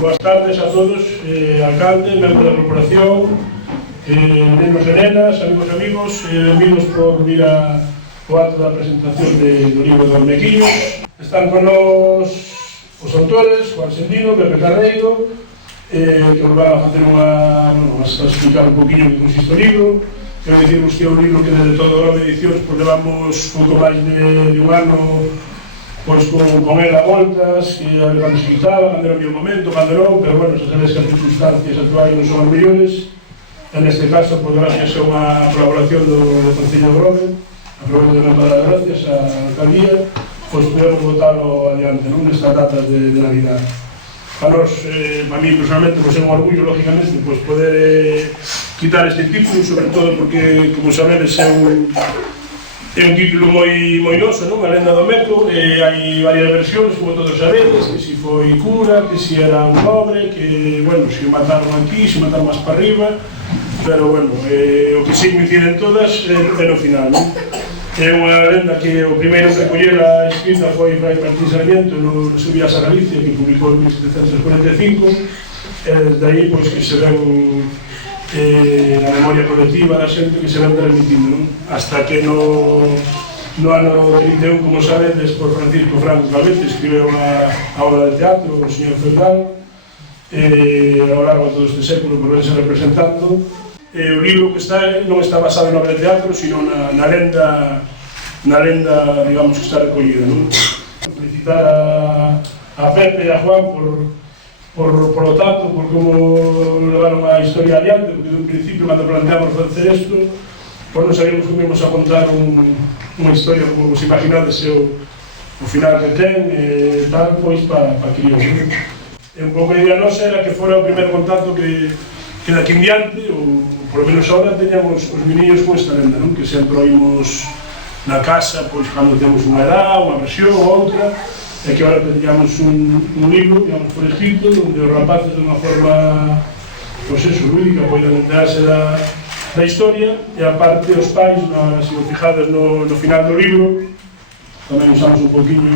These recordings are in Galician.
Boas tardes a todos, alcalde, membro da corporación, nenos e nenas, amigos, benvidos por vir ao acto da presentación do libro dos Mequiños. Están con nós os autores, Juan Sendino, Pepe Carreiro, que nos van a facer a explicar un poquinho que consiste o libro. Quero dicirvos que é un libro que desde todo o Grove Edicións levamos pouco máis de un ano con él a voltas, que a ver cando se quitaba, cando era o meu momento, cando non, pero bueno, xa sabedes que as circunstancias actuais non son as mellores. En este caso, gracias a unha colaboración do Concello de Grove, aproveito de non dar gracias á alcaldía, podemos botalo adiante, nestas datas de Navidad. Para nós, para mí personalmente, é un orgullo, lógicamente, poder quitar este título, sobre todo porque, como sabedes, é un título moi noso, a lenda do Meco. Hai varias versións, como todos sabedes, que si foi cura, que si era un pobre, que, bueno, si o mataron aquí, si o mataron máis para arriba, pero, bueno, o que sí coinciden todas é no final, non? É unha lenda que o primeiro que recollera a escrita foi Fray Martín Sarmiento no seu Viaxe a Galicia, que publicou en 1745, e desde aí, pois, que se ven a memoria colectiva da xente que se ven transmitindo, non? Hasta que no ano 31, como sabedes, por Francisco Franco Calvete escribeu a obra de teatro, o Señor Feudal, ao largo de todo este século por vense representando. O libro que non está basado na obra de teatro, sino na lenda, digamos, que está recollida, non? Felicitar a Pepe e a Juan por lo tanto, por como levaron a historia adiante, porque dun principio, cando planteamos facer isto, non sabíamos que íbamos a contar unha historia, como vos imaginades, o final que ten, tal, pois, para crios. Un pouco a idea nosa era que fora o primer contacto que daqui en diante, ou por lo menos ahora, teñamos os meniños con esta lenda, que sempre oímos na casa, pois, cando temos unha edad, unha versión ou outra, e que agora teníamos un libro, digamos, por escrito, onde os rapaces de unha forma, pois eso, lúdica, poidan enterarse da historia, e aparte os pais, se os fijades no final do libro, tamén usamos un poquinho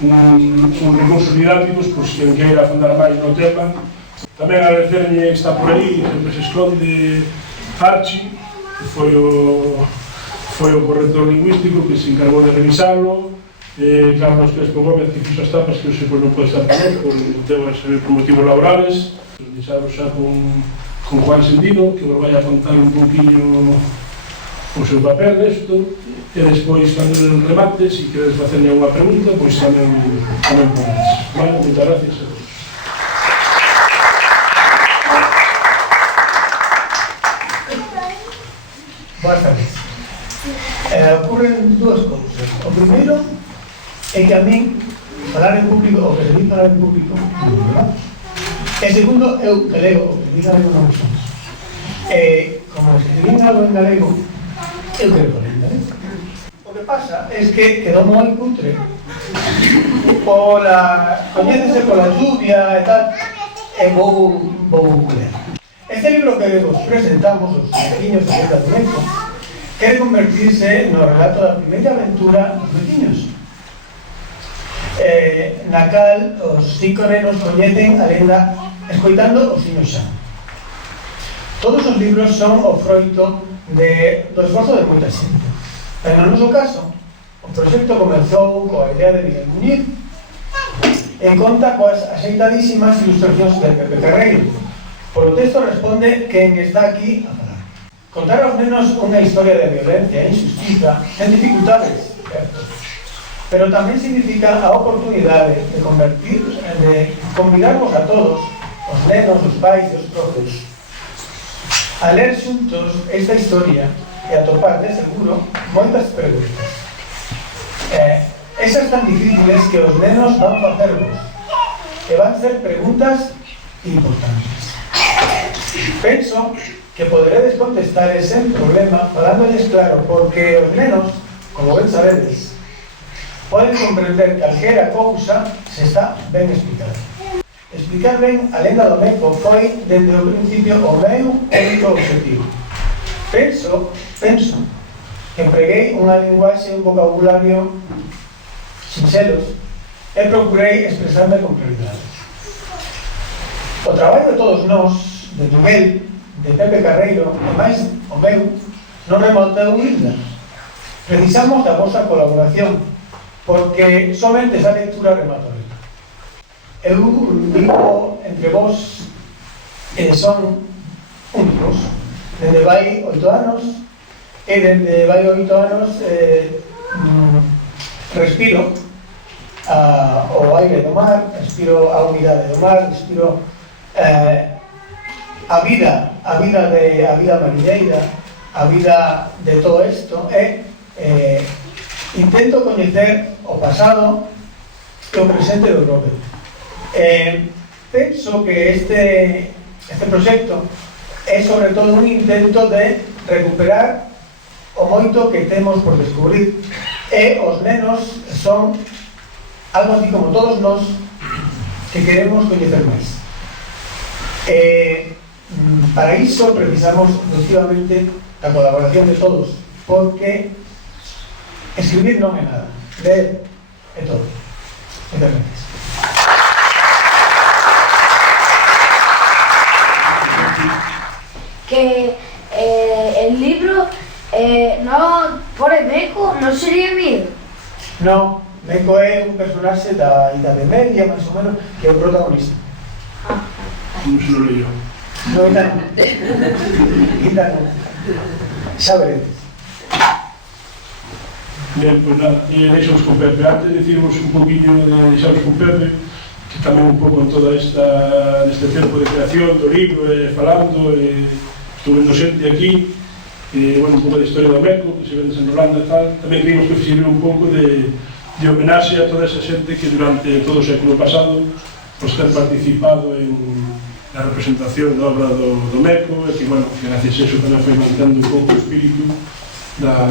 uns recursos didácticos, por se quen queira afundar máis no tema. Tamén agradecerlle que está por aí, sempre se esconde, Archi, que foi o corrector lingüístico que se encargou de revisarlo, Carlos Crespo Gómez, que fixo as tapas, que hoxe non pode estar para nós por motivos laborales. Deixaron xa con Juan Sendino, que vos vai a contar un poquinho o seu papel desto, e despois, cando el remate, se queredes facerme alguna pregunta, pois tamén podes. Vale, moitas gracias a todos. Boas tardes. Ocurren dúas cousas. O primeiro é que a min falar en público, o que se di falar en público, e segundo, eu galego, o que se di galego non son. Como se di algo en galego, eu quero falar en galego. O que pasa é que quedou moi cutre, coñécese pola lluvia e tal, e vou ler. Este libro que vos presentamos, Os Mequiños de Lenda do Meco, quere convertirse no relato da primeira aventura dos Mequiños, na cal os 5 nenos coñecen a lenda escoitando o Siño Xa. Todos os libros son o froito do esforzo de moita xente, pero no noso caso o proxecto comezou coa idea de Miguel Muñiz en conta coas axeitadísimas ilustracións de Pepe Carreiro. Polo texto responde quen está aquí a falar. Contar aos nenos unha historia de violencia e injustiza ten dificultades, certo, pero tamén significa a oportunidade de convidarvos a todos, os nenos, os pais e os profes, a ler xuntos esta historia e a topar de seguro moitas preguntas. Esas tan difíciles que os nenos van facervos, e van ser preguntas importantes. Penso que poderedes contestar sen problema falándoles claro, porque os nenos, como ben sabedes, poden comprender calquera cousa se está ben explicado. Explicar ben a lenda do Meco foi, dende o principio, o meu único objetivo. Penso que empreguei unha linguaxe e un vocabulario sinxelos e procurei expresarme con claridade. O traballo de todos nós, de Miguel, de Pepe Carreiro, e máis o meu, non remonteu ainda. Precisamos da vosa colaboración, porque somente esa lectura remata o libro. Eu vivo entre vós son únicos. Dende vai 8 anos, e dende vai 8 anos respiro o aire do mar, respiro a humidade do mar, respiro a vida mariñeira, a vida de todo isto, e intento coñecer o pasado e o presente do Europa. Penso que este proxecto é sobre todo un intento de recuperar o moito que temos por descubrir, e os nenos son algo así como todos nós que queremos coñecer máis. Para iso precisamos efectivamente a colaboración de todos, porque escribir non é nada, ler é todo. Moitas gracias. Que el libro no por Meco non sería mío. No, Meco é un personaxe da Idade Media, máis ou menos, que é o protagonista. Non se lo leio. No, ainda non. Xa veredes. Ben, pois nada, deixamos con Pepe. Antes de decirvos un poquinho de deixarvos con Pepe, que tamén un pouco en toda neste tempo de creación do libro, falando, estuve vendo xente aquí, bueno, un pouco de historia do Meco, que se vende en Holanda e tal. Tamén vimos que fixeron un pouco de homenaxe a toda esa xente que durante todo o século pasado pues, ter participado na representación da obra do Meco, e que, bueno, que gracias a eso tamén foi mantendo un pouco o espírito da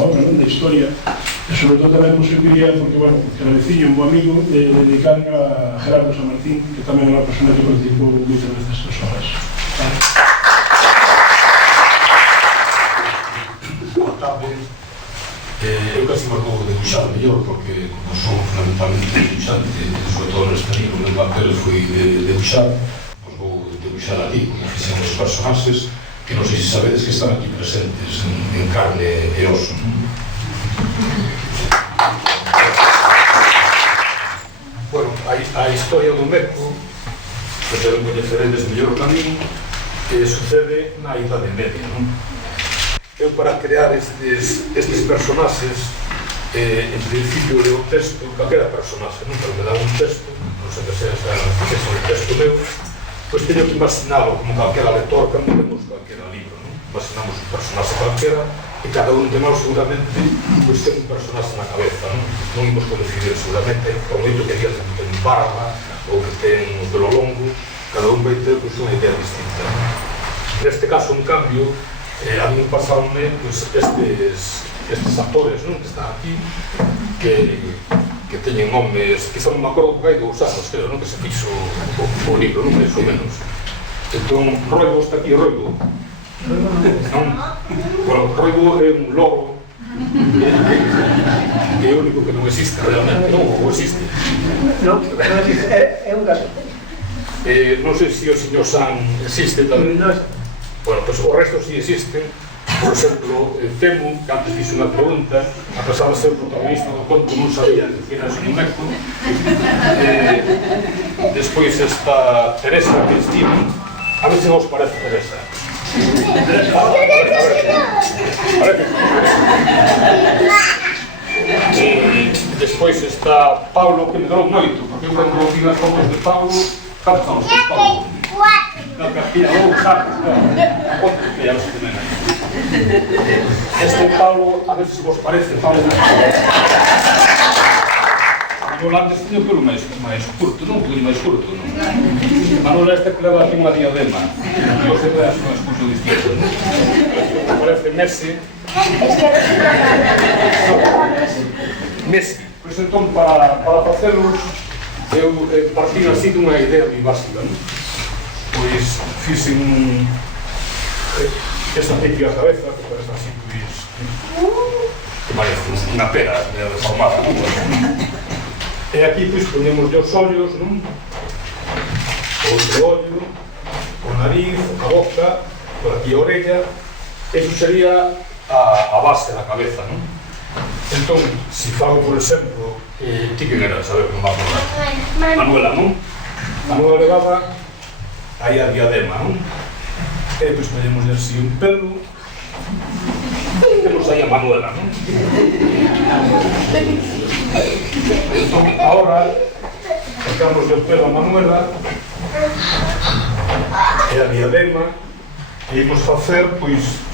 obra, da historia. E sobre todo tamén nos quería, porque, bueno, que era veciño, un bo amigo, dedicar a Gerardo San Martín, que tamén é unha persona que participou moitas veces nas obras. Eu casi me acabo de debuxar mellor, porque como son fundamentalmente debuxante, sobre todo neste libro, o meu papel foi debuxar, pois vou debuxar a ti, como fixen os personaxes, que non sei se sabedes que están aquí presentes en carne e oso. Bueno, a historia do Meco, que te coñeceredes mellor que a min, sucede na Idade Media, non? Eu, para crear estes personaxes, en principio leo un texto, calquera personaxe, non? Pero me dá un texto, non sei que sexa un texto meu, pois teño que imaginalo como calquera lector, cando lemos calquera libro, non? Imaginamos un personaxe calquera, e cada un de nós, seguramente, pois ten un personaxe na cabeza, non? Non imos coincidir, seguramente, por moito que diga que ten barba, ou que ten un pelo longo, cada un vai ter unha idea distinta, non? Neste caso, en cambio, a mí pasaronme estes actores, non? Que están aquí, que teñen nomes, quizá non me acordo que hai 2 anos, creo, non? Que se fixo o libro, non? Mais ou menos. Entón, Roibo está aquí, Roibo. Bueno, Roibo é un loro que é o único que non existe realmente, non? Ou existe? Non existe, é un gato. Non sei se o señor San existe tamén. Bueno, pois o resto si existen. Por exemplo, Temu, que antes fixe unha pregunta, a pesar de ser o protagonista do conto, non sabía que era o señor Meco. Despois está Teresa, que é Steven. A ver se vos parece Teresa. Despois está Paulo, que me dou moito, porque eu cando vi as fotos de Paulo, cantos anos de Paulo? Non, que aquí non, Carlos, conto que ya non se temen aí. Este Paulo, a ver se vos parece, Paulo. Manuel antes tiño pelo máis curto, non? Pelo máis curto, non? Manuel este que leva aquí unha diadema. Eu sempre as unhas curso distintas, non? Parece Messi. Messi. Pois entón, para facelos, eu partí así dunha idea moi básica, non? Pois fixen esta típica cabeza, que parece así, pois, que parece unha pera deformada, non? E aquí, pois, ponemos os ollos, non? outro ollo, o nariz, a boca, por aquí a orella. Eso sería a base da cabeza, non? Entón, se fago, por exemplo, ti que queras saber como va a falar? Manuela, non? Manuela levaba aí a diadema, non? E depois podemos así un pelo. Temos aí a Manuela, non? Entón, agora, sacamos o pelo a Manuela e a diadema e imos facer, pois,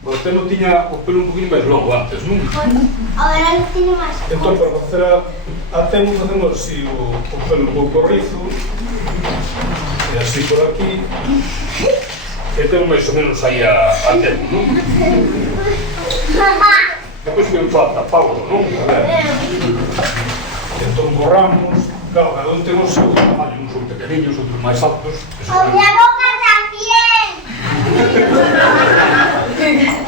o Temo tiña o pelo un poquinho máis longo antes, non? Ahora lo tiene más. Entón, para facer a Temo, facemos así o pelo un pouco rizo e así por aquí e temos máis ou menos aí a Temo, non? Depois que me falta Paulo, non? A ver. Entón borramos, claro, cada un temos o seu tamaño, uns son pequeniños, outros máis altos. ¡Con la boca también!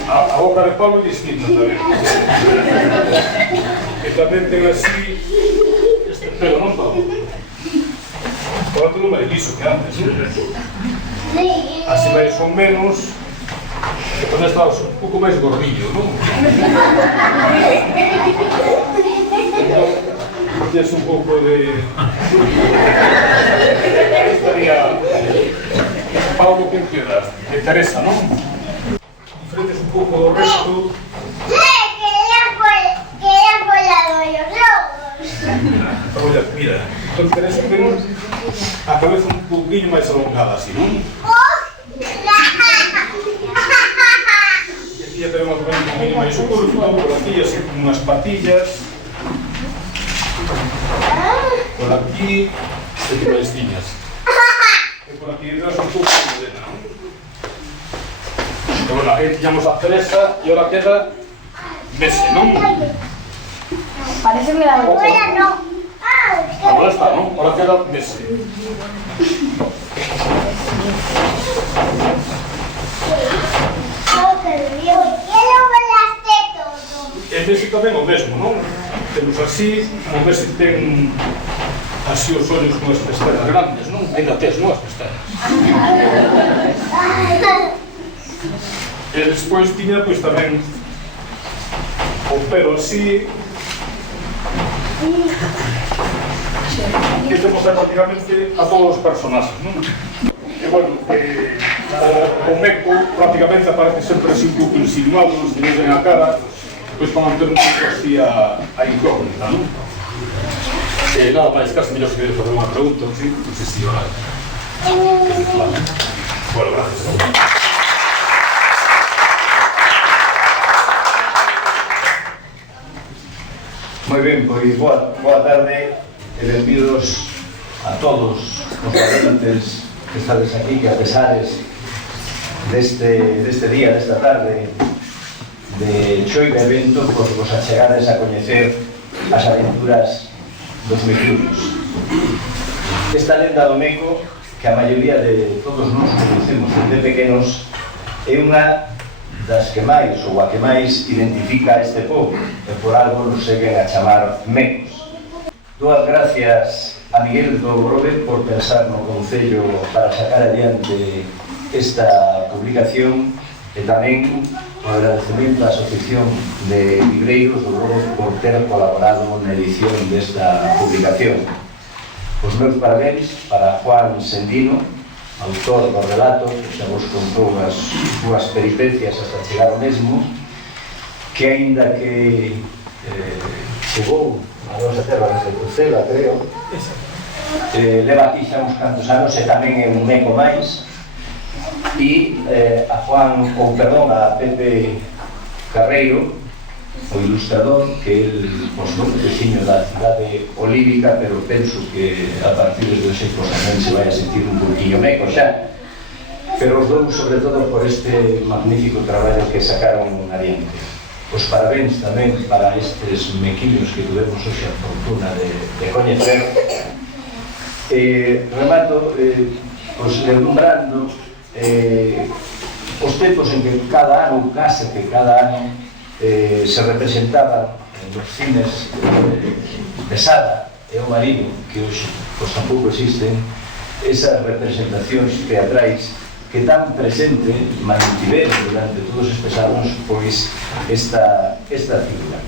A boca de Pablo é distinta tamén. E tamén ten así este pelo, non, Pablo? Agora ten máis liso que antes, non? Así máis ou menos. E tamén está un pouco máis gordillo, non? Entón, tens un pouco de... Estaría... Pablo, quen queda? De Teresa, non? Diferentes un pouco do resto. Que era apoyado los lobos. Olha, mira, entón Teresa ten a cabeza un pouquinho máis alongada, así, non? E aquí ya tenemos un pouquinho máis curto, por aquí, así como unhas patillas. Por aquí, aquí máis tiñas. E por aquí detrás un pouco de morena, non? E bueno, aí tiñamos a Teresa e ahora queda Mese, non? Parece que la Ahora no. Agora está, non? Ahora queda Mese. Quiero volaste todo. E Mese tamén o mesmo, non? Temos así, o Mese ten así os ollos con as pestañas grandes, non? Ainda tes, non? As pestañas. E despois tiña, pois tamén o pelo así. Que temos prácticamente a todos os personaxes, non? E bueno, o meco prácticamente aparece sempre así un pouco insinuado, se ves en a cara, pois para manter un pouco así a incógnita, non? Nada máis, casi mellor se queres facer unha pregunta, non sei se ahora. Bueno, gracias. Moi ben, pois boa tarde e benvidos a todos os presentes que estades aquí, que a pesares deste día, desta tarde de choiva evento, pois vos achegades a coñecer as aventuras dos mecuños. Esta lenda do meco, que a maioría de todos nós conhecemos desde pequenos, é unha das que máis, ou a que máis identifica este povo, e por algo nos seguen a chamar mecos. Dúas gracias a Miguel do Robe por pensar no Concello para sacar adiante esta publicación, e tamén o agradecemento á Asociación de Libreiros do Robe por ter colaborado na edición desta publicación. Os meus parabéns para Juan Sendino, autor do relato, que xa vos contou as súas peripecias hasta chegar ao mesmo, que aínda que chegou a nosa terra desde Pucela, creo, leva aquí xa uns cantos anos e tamén é un meco máis, e a a Pepe Carreiro, o ilustrador, que el postou veciño da cidade olívica, pero penso que a partir de hoxe tamén se vai a sentir un pouquinho meco xa, pero os dou sobre todo por este magnífico traballo que sacaron adiante. Os parabéns tamén para estes mequiños que tuvemos hoxe a fortuna de coñecer. Remato lembrando os tempos en que cada ano, case que cada ano, se representaba nos cines de Sada e o Mariño, que hoxe tampouco existen, esas representacións teatrais que tan presente mantiveron durante todos estes anos pois esta figura.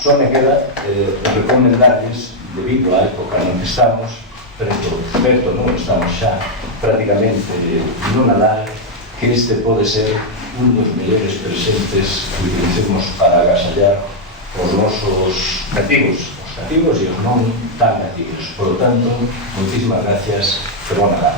Só me queda recomendarles, debido á época no que estamos, preto non estamos xa prácticamente no Nadal, que este pode ser un dos mellores presentes que utilicemos para agasallar os nosos cativos e os non tan cativos. Por lo tanto, moitísimas gracias e bon Nadal.